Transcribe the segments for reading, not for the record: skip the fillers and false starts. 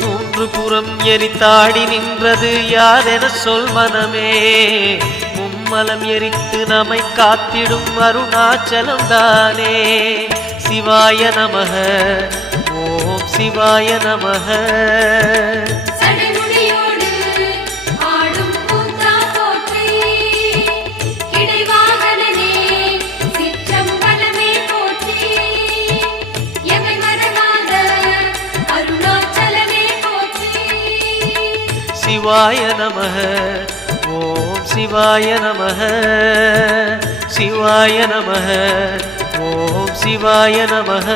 மூன்று புறம் எரித்தாடி நின்றது யாரென சொல் மனமே. மும்மலம் எரித்து நம்மை காத்திடும் அருணாச்சலம் தானே. சிவாய நமக ஓம் சிவாய நமக. சிவாய நமக ஓம் சிவாய நமக. சிவாய நமக ஓம் சிவாய நமக.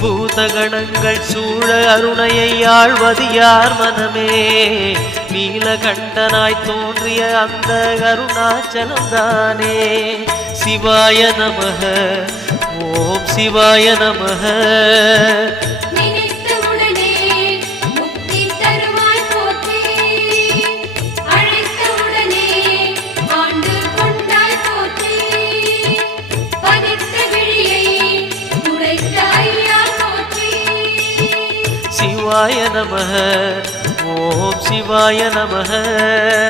பூதகணங்கள் சூழ அருணையை ஆழ்வது யார் மனமே. நீலகண்டனாய் தோன்றிய அந்த அருணாச்சலம் தானே. சிவாய நமக ஓம் சிவாய நமக. சிவாய நமக ஓம் சிவாய நமக.